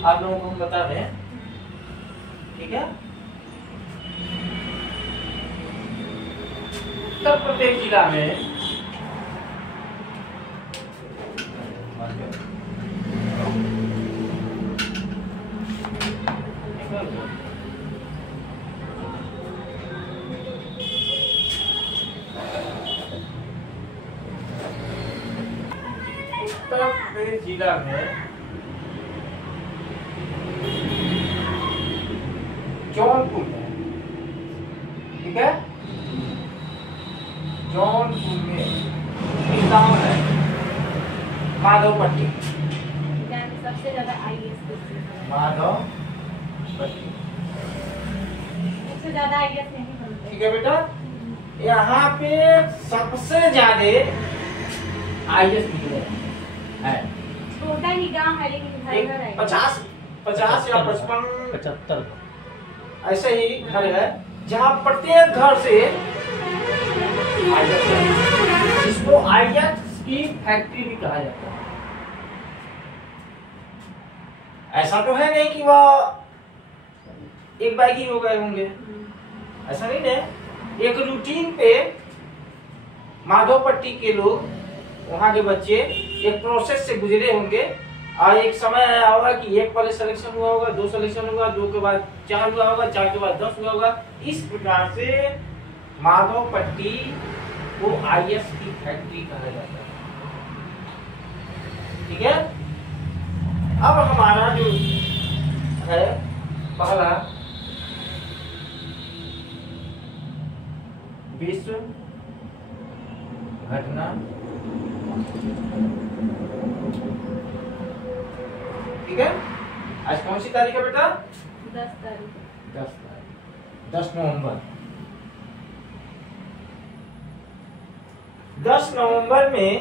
आप लोगों को हम बता दें, ठीक है। उत्तर प्रदेश जिला में जिला में जौनपुर में, ठीक है, जौनपुर में गाँव है माधवपट्टी, सबसे ज्यादा माधवपट्टी, सबसे ज्यादा IAS नहीं बनते। ठीक है बेटा, यहाँ पे सबसे ज्यादा IAS निकले है। छोटा ही गांव है लेकिन 50 या 75 ऐसे ही घर है जहाँ प्रत्येक घर से IAS है, जिसको IAS की फैक्ट्री भी कहा जाता है। ऐसा तो है नहीं कि वह एक बाइक ही हो गए होंगे, ऐसा नहीं है। एक रूटीन पे माधवपट्टी के लोग, वहाँ के बच्चे एक प्रोसेस से गुजरे होंगे और एक समय आया होगा कि एक पहले सिलेक्शन हुआ होगा, 2 सिलेक्शन हुआ, 2 के बाद 4 हुआ होगा, 4 के बाद 10 हुआ होगा। इस प्रकार से माधवपट्टी को IAS की फैक्ट्री कहा जाता है, ठीक है। अब हमारा जो है पहला विश्व घटना, ठीक है। आज कौन सी तारीख है बेटा? 10 तारीख। 10 नवंबर। 10 नवंबर में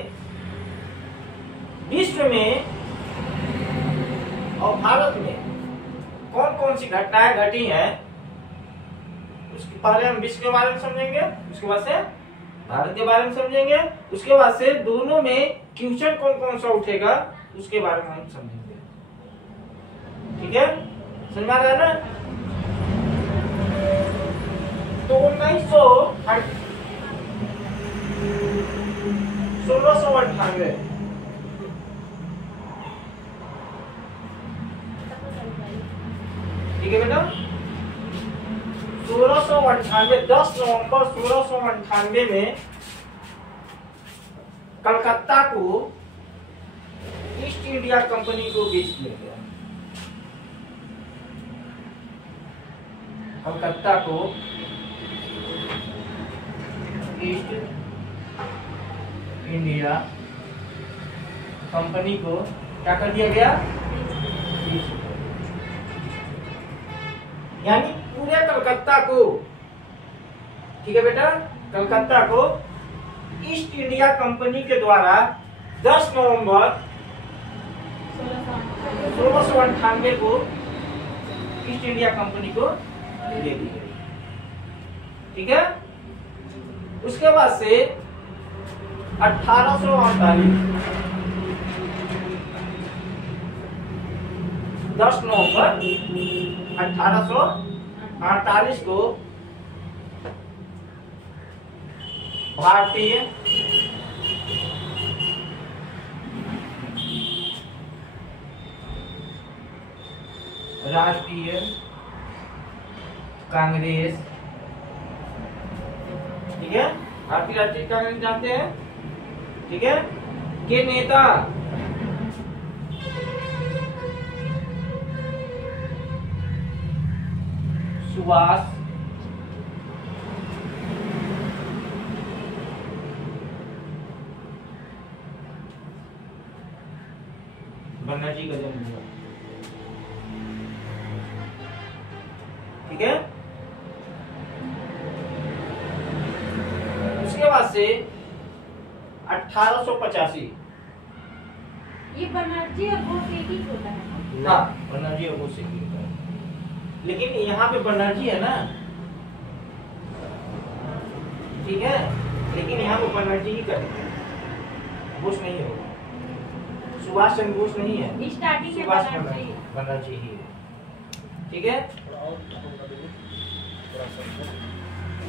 विश्व में और भारत में कौन कौन सी घटनाएं घटी हैं, उसके पहले हम विश्व के बारे में समझेंगे, उसके बाद से भारत के बारे में समझेंगे, उसके बाद से दोनों में क्वेश्चन कौन कौन सा उठेगा उसके बारे में हम समझेंगे, ठीक है। समझ में आ रहा है ना? तो 1698 ठीक है बेटा, 1698 10 नवंबर 1698 में कलकत्ता को ईस्ट इंडिया कंपनी को बेच दिया गया। कलकत्ता को ईस्ट इंडिया कंपनी को क्या कर दिया गया? यानी पूरे कलकत्ता को, ठीक है बेटा, कलकत्ता को ईस्ट इंडिया कंपनी के द्वारा 10 नवंबर 1698 को ईस्ट इंडिया कंपनी को दे दी गई, ठीक है। उसके बाद से 1848 10 नवंबर 1848 को भारतीय राष्ट्रीय कांग्रेस, ठीक है, भारतीय राष्ट्रीय कांग्रेस जानते हैं, ठीक है, के नेता सुभाष बनर्जी का जन्म हुआ, ठीक है। उसके बाद से 1885 ये बनर्जी और बोस एक ही होता है ना, बनर्जी और बोस एक ही होता है, लेकिन यहाँ पे बनर्जी है ना, ठीक है, लेकिन यहाँ पे बनर्जी ही करेंगे, बोस नहीं होगा, सुभाष चंद्र बोस नहीं है, स्टार्टिंग में सुभाष बनर्जी बनर्जी ही। ठीक है,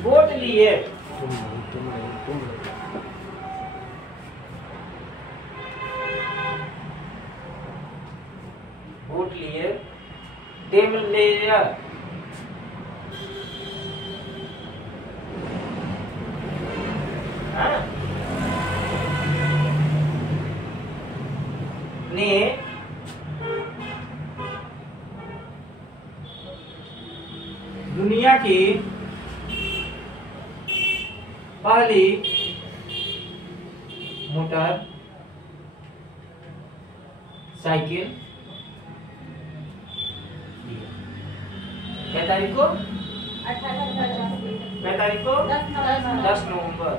वोट लिए वोट लिए डेमलेयर ने दुनिया की पहली मोटर साइकिल क्या तारीख को? 18 तारीख को 10 नवंबर।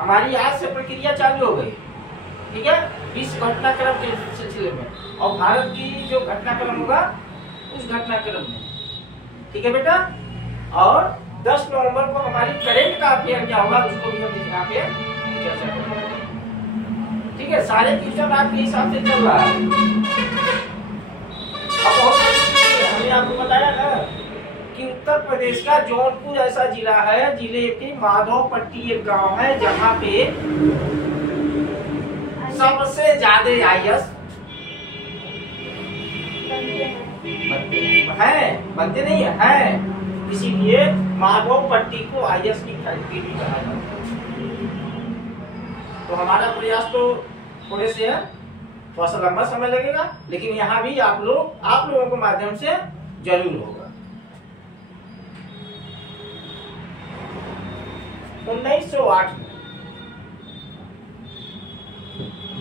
हमारी आज से प्रक्रिया चालू हो गई। ठीक है, विश्व घटनाक्रम के सिलसिले में और भारत की जो घटनाक्रम होगा उस घटनाक्रम में। ठीक है बेटा, और 10 नवंबर को हमारी करेंट का अफेयर क्या होगा उसको भी हम यहाँ पे चर्चा करेंगे। ठीक है, सारे क्वेश्चन आपके हिसाब से चल रहा है। अब हमने आपको बताया ना कि उत्तर प्रदेश का जौनपुर ऐसा जिला है, जिले के माधवपट्टी एक गांव है जहाँ पे सबसे ज्यादा आईएएस बनते नहीं है, इसीलिए माधवपट्टी को आईएएस की फैक्ट्री भी कहा जाता है। तो हमारा प्रयास तो थोड़े से है, थोड़ा सा लंबा समय लगेगा, लेकिन यहाँ भी आप लोगों के माध्यम से जरूर होगा। 1908 में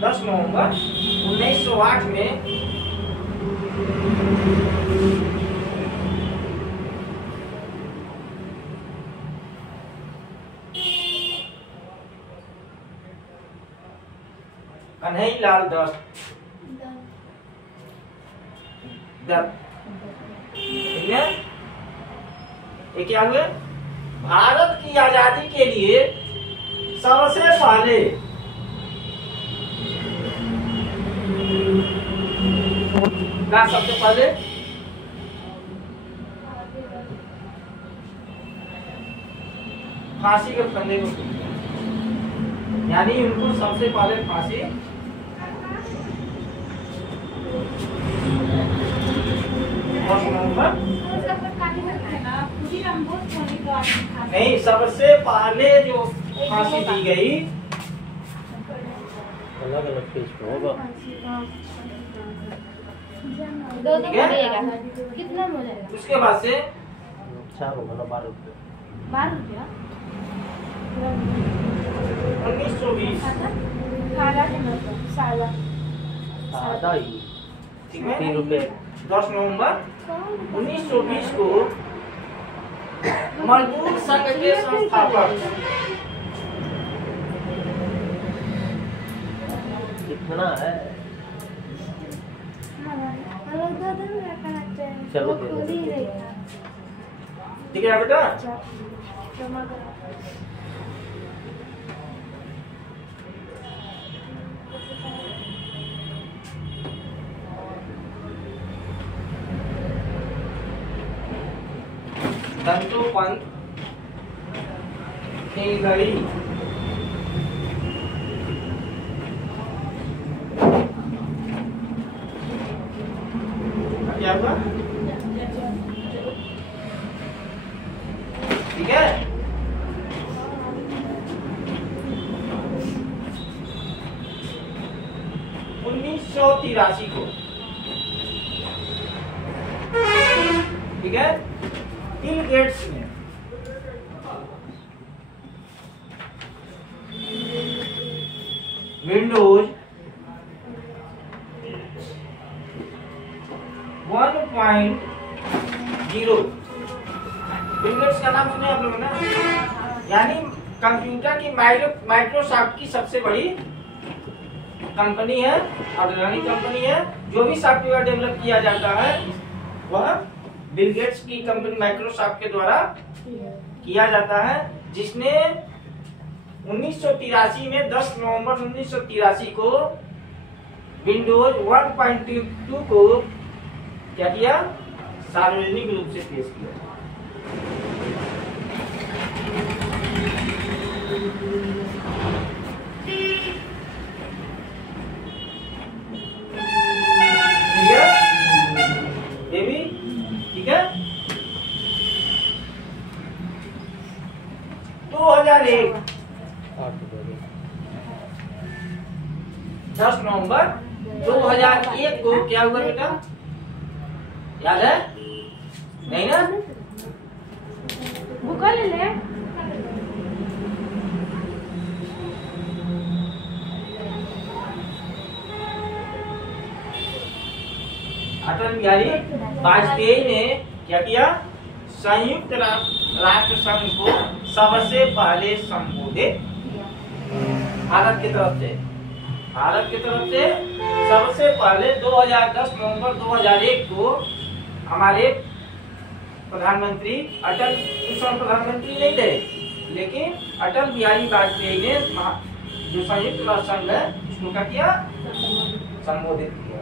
10 नवंबर 1908 में कन्हैयालाल दत्त ये क्या हुए? भारत की आजादी के लिए सबसे पहले फांसी के फंदे को, यानी उनको सबसे पहले फांसी नहीं, सबसे पहले जो फांसी दी गई अलग अलग पेज पे होगा। कितना हो जाएगा? उसके बाद से 4 होगा ना, 12 रुपये। 12 रुपया 1920 आधा ही, ठीक है, 3 रुपये। 10 नवंबर 1920 को मजदूर संघ के संस्थापक कितना है? चलो ठीक है बेटा। दंतो पंथ घड़ी क्या हुआ? ठीक है, उन्नीस सौ 83 को, ठीक है, बिल गेट्स ने विंडोज 1.0 बिल गेट्स का नाम सुने आप लोगों ने? यानी कंप्यूटर की माइक्रोसॉफ्ट की सबसे बड़ी कंपनी है, अग्रणी कंपनी है। जो भी सॉफ्टवेयर डेवलप किया जाता है वह बिल गेट्स की कंपनी माइक्रोसॉफ्ट के द्वारा किया जाता है, जिसने 1983 में 10 नवंबर 1983 को विंडोज 1.2 को क्या किया, सार्वजनिक रूप से पेश किया। ये भी ठीक है। 2001 10 नवंबर 2001 को क्या हुआ बेटा, याद है? नहीं ना? बुका ले ले। अटल बिहारी वाजपेयी ने क्या किया, संयुक्त राष्ट्र संघ को सबसे पहले संबोधित भारत की तरफ से सबसे पहले 2010 नवंबर 2001 को हमारे प्रधानमंत्री अटल, उस समय प्रधानमंत्री नहीं थे, लेकिन अटल बिहारी वाजपेयी ने जो संयुक्त राष्ट्र संघ है उसको क्या किया, संबोधित किया।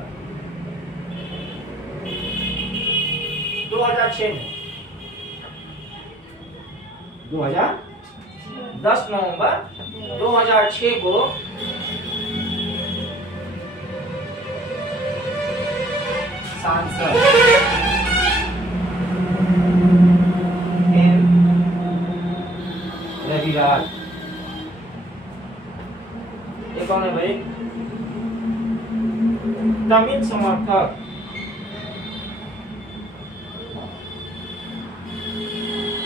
2006 में 10 नवंबर 2006 को सांसद एन रविराज, ये कौन है भाई, तमिल समर्थक,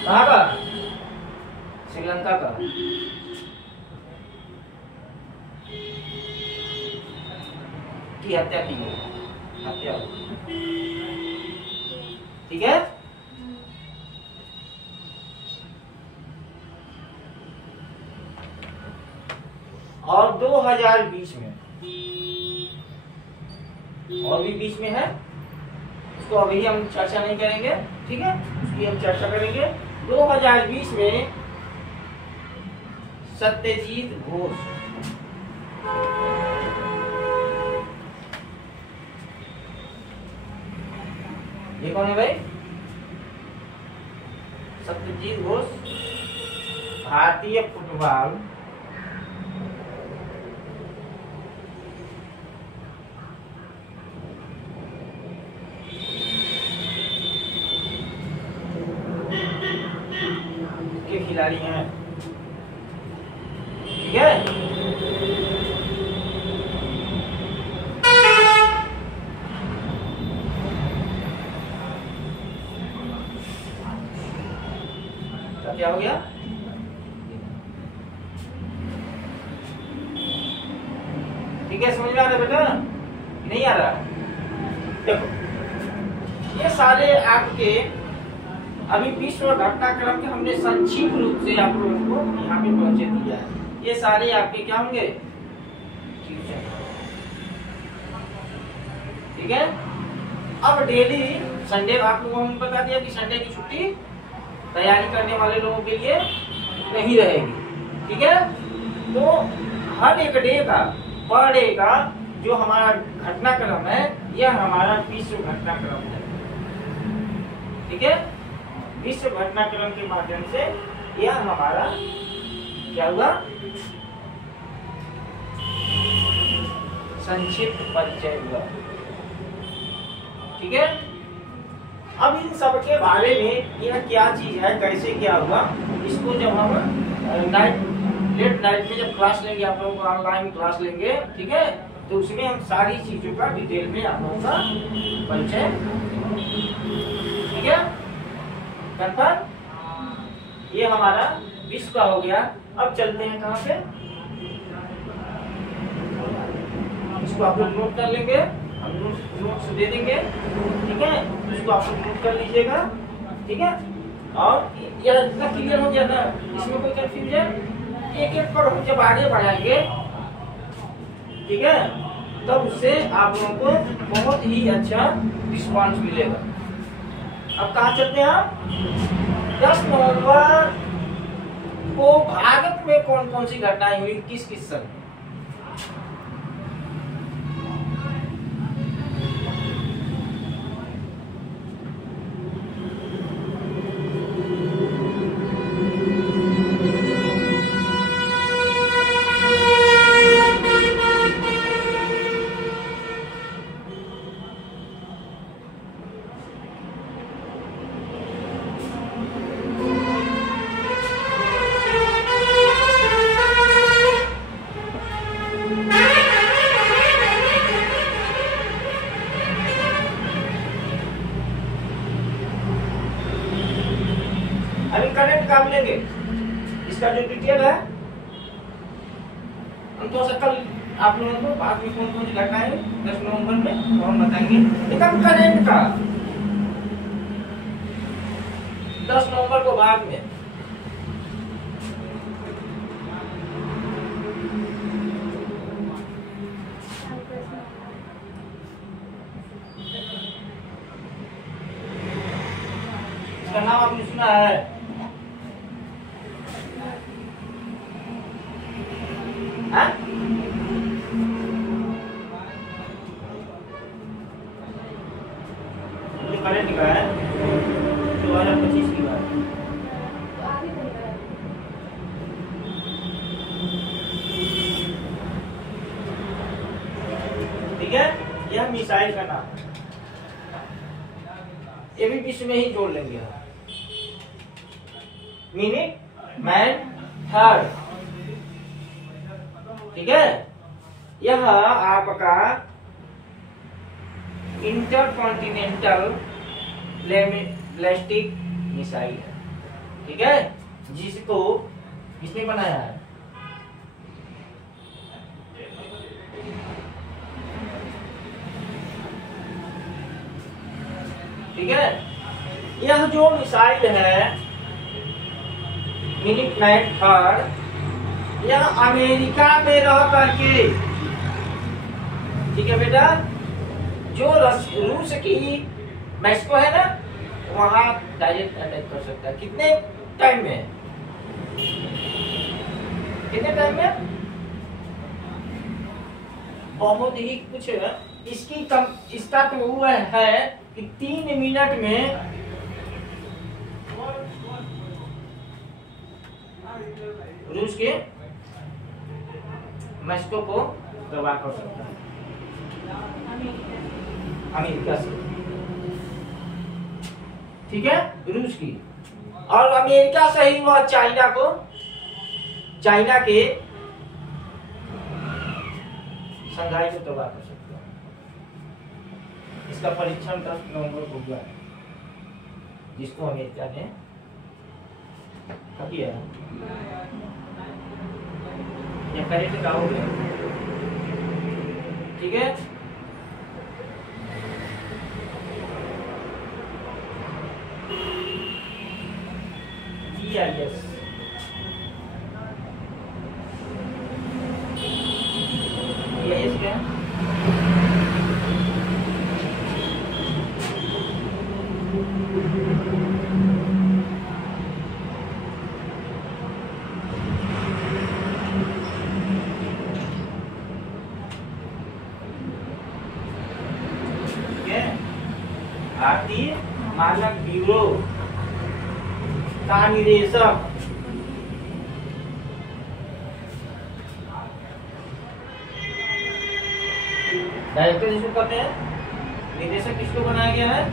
कहाँ का, श्रीलंका का, की हत्या की है, हत्या ठीक है। और 2020 में और भी बीच में है, उसको अभी हम चर्चा नहीं करेंगे, ठीक है, उसकी हम चर्चा करेंगे। 2020 में सत्यजीत घोष, ये कौन है भाई, सत्यजीत घोष भारतीय फुटबॉल के खिलाड़ी हैं, ठीक है। तो क्या हो गया, ठीक है, समझ में आ रहा है बेटा, नहीं आ रहा? देखो ये सारे आपके अभी विश्व घटनाक्रम के हमने संक्षिप्त रूप से आप लोगों को यहाँ पे पहुंचे दिया है। ये सारे आपके क्या होंगे, ठीक है। अब डेली संडे आप लोगों को हमने बता दिया कि संडे की छुट्टी तैयारी करने वाले लोगों के लिए नहीं रहेगी, ठीक है। तो हर एक डे का, पर डे का जो हमारा घटनाक्रम है, यह हमारा विश्व घटनाक्रम है, ठीक है। विश्व घटनाक्रम के माध्यम से यह हमारा क्या हुआ, संक्षिप्त परिचय हुआ, ठीक है। अब इन सब के बारे में यह क्या चीज है, कैसे क्या हुआ, इसको जब हम लेट नाइट में जब क्लास लेंगे, आप लोगों को ऑनलाइन क्लास लेंगे, ठीक है, तो उसमें हम सारी चीजों का डिटेल में आप लोगों का परिचय, ठीक है, कंफर्म। ये हमारा विश्व का हो गया। अब चलते हैं कहाँ पे, इसको आप लोग नोट कर लेंगे, हम नोट्स दे देंगे, ठीक है, इसको आप लोग नोट कर लीजिएगा, ठीक है। और यह इतना क्लियर हो गया ना, इसमें कोई कंफ्यूजन, एक एक पर जब आगे बढ़ाएंगे, ठीक है, तब उससे आप लोगों को बहुत ही अच्छा रिस्पांस मिलेगा। अब कहाँ चलते हैं आप, 10 नवंबर को भारत में कौन कौन सी घटनाएं हुई, किस किस समय, हम थोड़ा सा कल आप लोगों को बाद में कौन कौन सी घटनाएं 10 नवंबर में और बताएंगे एकदम करेंट का 10 नवंबर को बाद में। इसका नाम आपने सुना है? हाँ? जो करंट का है 2025 की बात है। ठीक है, यह मिसाइल का नाम है। ये भी विश्व में ही जोड़ लेंगे हम। मिनट मैन थर्ड, ठीक है। यह आपका इंटरकॉन्टिनेंटल बैलिस्टिक मिसाइल है, ठीक है, जिसको किसने बनाया है? ठीक है। यह जो मिसाइल है मिनट मैन थर्ड, यह अमेरिका में रह करके, ठीक है बेटा, जो रूस की मैस्को है ना, वहां डायरेक्ट अटैक कर सकता है। कितने टाइम में? कितने टाइम में? बहुत ही कुछ इसका तो वो है कि 3 मिनट में रूस के मैस्को को तबाह कर सकता है अमेरिका से, ठीक है, रूस की। और अमेरिका से ही वह चाइना के संघाई को तबाह कर सकता है। इसका परीक्षण 10 नवंबर को हुआ है, जिसको अमेरिका ने किया है। यह करेक्ट का हो गया, ठीक है। yes. Yes क्या? भारतीय मानक ब्यूरो का निदेशक डायरेक्टर जिसको कहते हैं, निदेशक किसको बनाया गया है?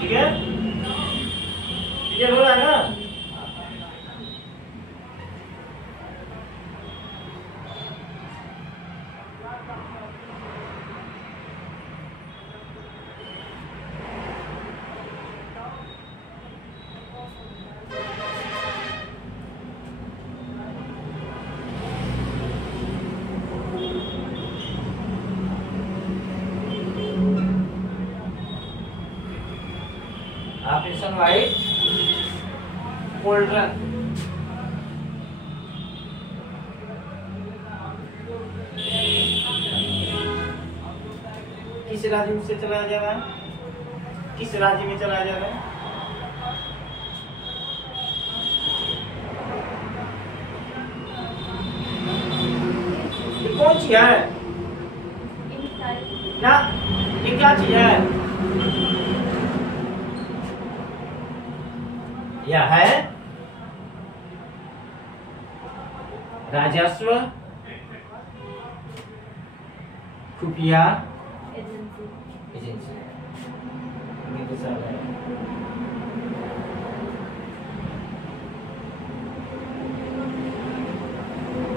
ठीक है, ये हो रहा है ना? ऑपरेशन वाइट पोल्ट्रन, किस राज्य से चलाया जा रहा है? किस राज्य में चलाया जा रहा है? ये कौन चीज है ना? ये क्या चीज है? यह है राजस्व खुफिया एजेंसी,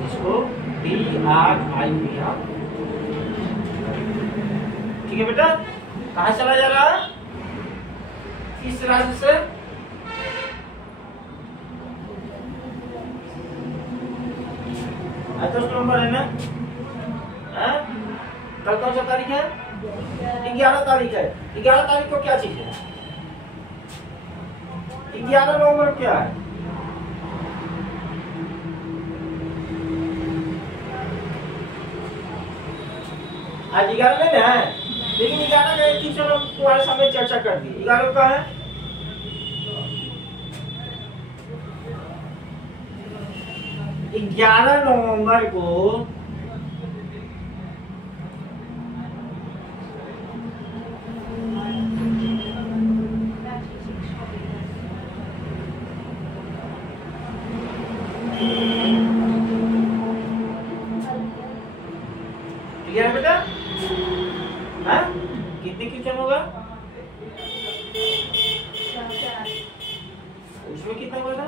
जिसको DRI ठीक है बेटा, कहाँ चला जा रहा है? किस राज्य से? आज 10 नवंबर है ना? कल कौन सा तारीख है? 11 तारीख है। 11 तारीख को क्या चीज है? 11 नवंबर क्या है? आज 11 नहीं है, लेकिन 11 का एक चीज तुम्हारे सामने चर्चा कर दी। 11 का है 11 नवंबर को क्लियर है बेटा? हाँ? कितने क्वेश्चन होगा? उसमें कितना होगा?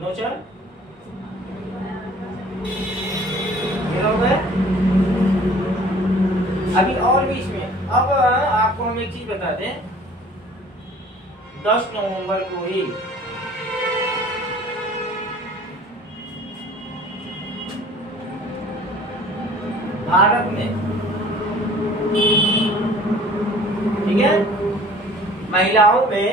9 4 हो गए। अभी और भी इसमें, अब आपको हम एक चीज बता दें, 10 नवंबर को ही भारत में, ठीक है, महिलाओं में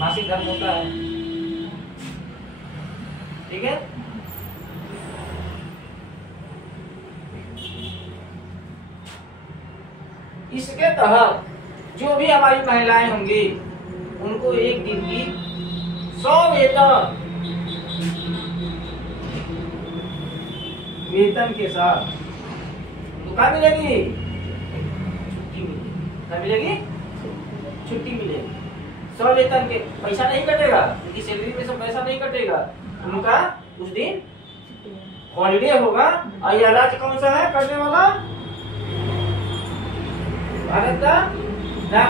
मासिक धर्म होता है, ठीक है। इसके तहत जो भी हमारी महिलाएं होंगी उनको एक दिन की 100 वेतन के साथ तो क्या मिलेगी? छुट्टी मिलेगी। क्या मिलेगी? छुट्टी मिलेगी। 100 वेतन के, पैसा नहीं कटेगा, उनकी सैलरी में से पैसा नहीं कटेगा, उनका उस दिन हॉलिडे होगा। और यह राज्य कौन सा है करने वाला? भारत का ना?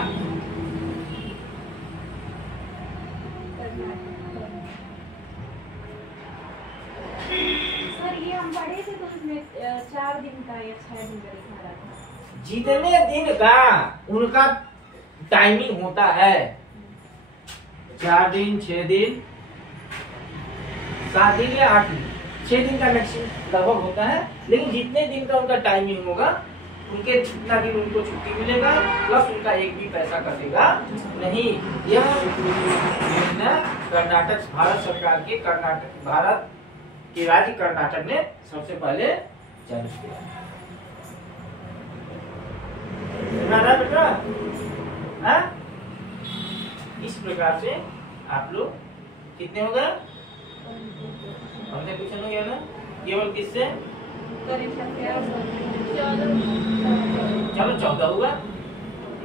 सर ये हम पढ़े थे तो उसमें 4 दिन का या 6 दिन का लिखा रहा था। जितने दिन का उनका टाइमिंग होता है, 4 दिन, 6 दिन, 7 दिन या 8 दिन, 6 दिन का मैक्सिमम लगभग होता है। लेकिन जितने दिन का उनका टाइमिंग होगा, उनके जितना दिन उनको छुट्टी मिलेगा, प्लस उनका एक भी पैसा कटेगा नहीं। यह योजना कर्नाटक, भारत सरकार के कर्नाटक, भारत के राज्य कर्नाटक ने सबसे पहले चालू किया। बेटा, हाँ? इस प्रकार से आप लोग कितने हो गए? हमसे क्वेश्चन हो गया ना? केवल किससे? चलो 14 हुआ,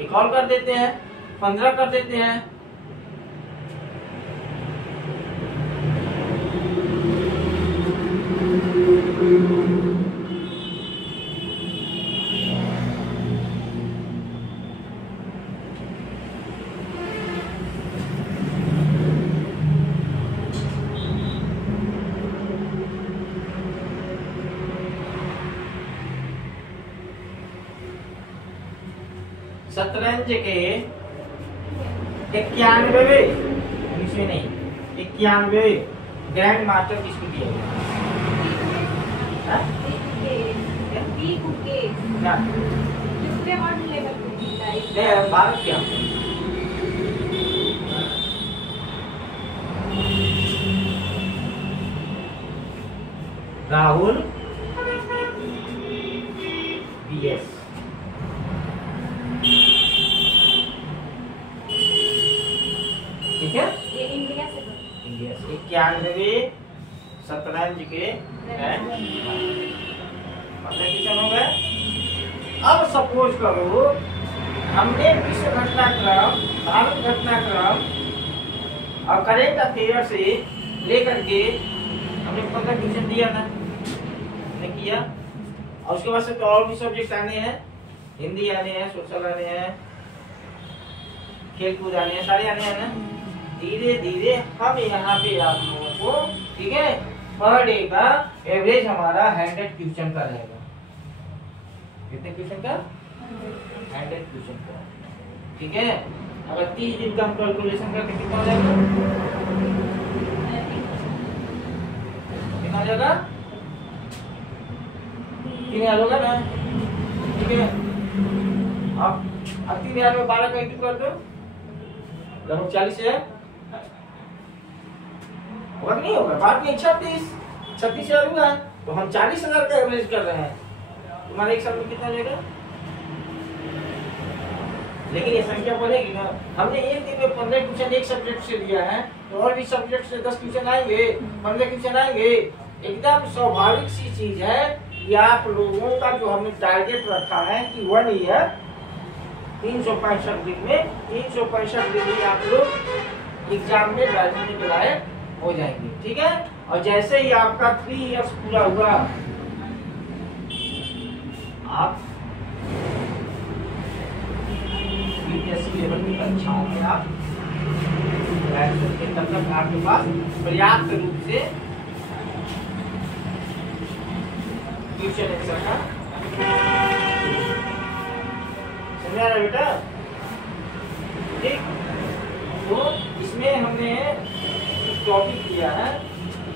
एक और कर देते हैं, 15 कर देते हैं। शतरंज के 91वें, इसमें नहीं, 91वें ग्रैंड मास्टर किसको दिया गया? भारत क्या? राहुल BS। ठीक है, ये इंडिया से 91वें शतरंज के कितने हो गए? अब सपोज करो हमने विश्व घटनाक्रम, भारत घटनाक्रम और करेंट अफेयर से लेकर के हमने 15 क्वेश्चन दिया था, हमने किया। और उसके बाद से तो और भी सब्जेक्ट आने हैं, हिंदी आने हैं, सोशल आने हैं, खेल कूद आने हैं, सारे आने हैं ना। धीरे धीरे हम यहाँ पे आप लोगों को आपको, ठीक है। पर डे का एवरेज हमारा 100 क्वेश्चन का रहेगा। कितने क्वेश्चन का? 100 क्वेश्चन का, ठीक है। अगर 30 दिन का हम कैलकुलेशन करके कितना हो जाएगा? कितना हो जाएगा? 3000 होगा ना, ठीक है। अब 3000 में 12 का इंटू कर दो, लगभग 40 है, होगा नहीं होगा? बाद में 36,000 हुआ, तो हम 40,000 का एवरेज कर रहे हैं। तुम्हारा एक साल में कितना जाएगा? लेकिन ये संख्या बढ़ेगी ना। हमने एक दिन में 15 क्वेश्चन एक सब्जेक्ट से लिया है, तो और भी सब्जेक्ट से 10 क्वेश्चन आएंगे, 15 क्वेश्चन आएंगे। एकदम स्वाभाविक सी चीज है कि आप लोगों का जो हमने टारगेट रखा है कि 1 ईयर 365 दिन में 365 दिन में आप लोग एग्जाम में बैठने के लायक हो जाएंगे, ठीक है। और जैसे ही आपका 3 इयर्स पूरा हुआ, आप यूपीएससी लेवल में अच्छा है, आप तब तक आपके पास पर्याप्त रूप से ट्यूशन एक्स्ट्रा का समझा रहे बेटा, ठीक। तो इसमें हमने टॉपिक किया है,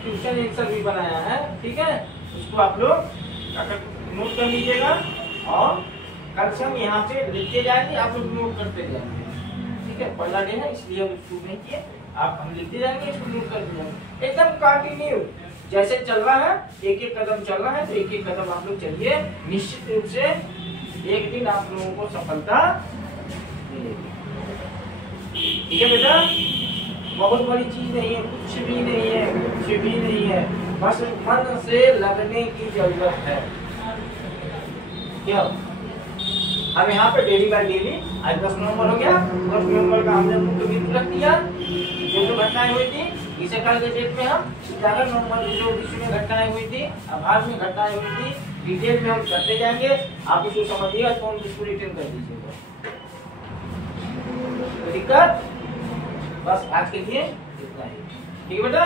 ट्यूशन आंसर भी बनाया है, ठीक है। उसको आप लोग नोट कर लीजिएगा और कल से हम यहाँ पे लिखते जाएंगे, आप लोग नोट करते जाएंगे, ठीक है। पहला डे है इसलिए हम शुरू नहीं किए, हम लिखते जाएंगे, इसको नोट करते जाएंगे, एकदम कंटिन्यू जैसे चल रहा है, एक एक कदम चल रहा है, तो एक एक कदम आप लोग चलिए। निश्चित रूप से एक दिन आप लोगों को सफलता मिलेगी, ठीक है बेटा। बहुत बड़ी चीज नहीं है, कुछ भी नहीं है, कुछ भी नहीं है, बस मन से लगने की जरूरत है। क्यों? हम यहाँ पे डेली बाय डेली, आज 10 नवंबर हो गया, 10 नवंबर का हमने मुख्य बिंदु रख दिया, जो घटनाएं हुई थी। इसे कल के डेट में हम 11 नवंबर जो विश्व में घटनाएं हुई थी, आभास में घटनाएं हुई थी, डिटेल में हम करते जाएंगे। आप इसको समझिएगा तो इसको रिटर्न कर दीजिएगा, दिक्कत बस आज के लिए इतना ही, ठीक है बेटा।